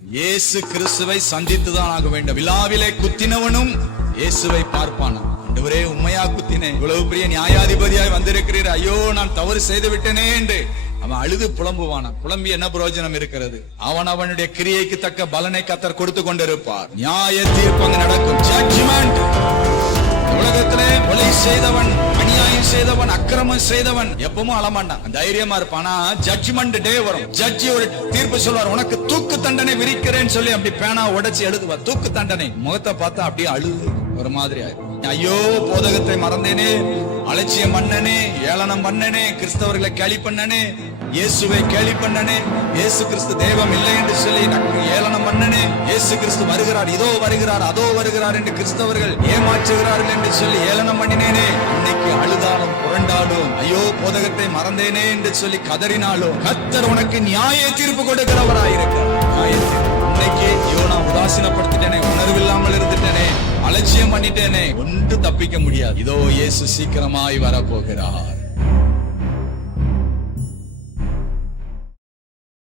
இயேசு கிறிஸ்துவை சந்தித்துதான் ஆக வேண்டும். விழாவிலே குத்தினவனும் இயேசுவை பார்ப்பான். ஆண்டவரே உண்மையா குத்தினேன். இவ்வளவு பெரிய நியாயாதிபதியாய் வந்திருக்கிறீர். ஐயோ நான் தவறு செய்து விட்டேனே என்று. அவன் அழுது புலம்புவானா புலம்பி என்ன பிரயோஜனம் இருக்கிறது? அவன் அவனுடைய கிரியைக்கு தக்க பலனை கத்தர் கொடுத்து கொண்டிருப்பார். நியாய தீர்ப்பு அங்கு நடக்கும். ஜட்ஜ்மெண்ட் உலகத்திலே கொலை செய்தவன் செய்தவன் அக்கிரமம் செய்தவன் எப்பவும் அழமாட்டான். தைரியமா இருப்பான். ஜட்ஜ்மெண்ட் டே வரும். ஜட்ஜி ஒரு தீர்ப்பு சொல்வார். உனக்கு தூக்கு தண்டனை விரிக்கிறேன்னு சொல்லி அப்படி பேனா உடைச்சு எழுதுவா தூக்கு தண்டனை. முகத்தை பார்த்தா அப்படியே அழுது ஒரு மாதிரி ஐயோ போதகத்தை மறந்தேனே. அலட்சியம் பண்ணனே. ஏளனம் பண்ணனே. கிறிஸ்தவர்களை கேலி பண்ணனே. இயேசுவை கேலி பண்ணனே. இயேசு கிறிஸ்து தெய்வம் இல்லை என்று சொல்லி நக்கு ஏளனம் பண்ணனே. இயேசு கிறிஸ்து வருகிறார். இதோ வருகிறார் அதோ வருகிறார் என்று கிறிஸ்தவர்கள் ஏமாற்றுகிறார்கள் என்று சொல்லி ஏளனம் பண்ணினேனே. அன்னைக்கு புரண்டாலும் ஐயோ போதகத்தை மறந்தேனே என்று சொல்லி கதறினாலும் கத்தர் உனக்கு நியாய தீர்ப்பு கொடுக்கிறவராயிருக்கிறார் இன்னைக்கு ஐயோ நான் உதாசீனப்படுத்திட்டேனே உணர்வில்லாமல் இருந்துட்டேனே அலட்சியம் பண்ணிட்டேனே ஒன்று தப்பிக்க முடியாது. இதோ இயேசு சீக்கிரமாய் வரப்போகிறார்.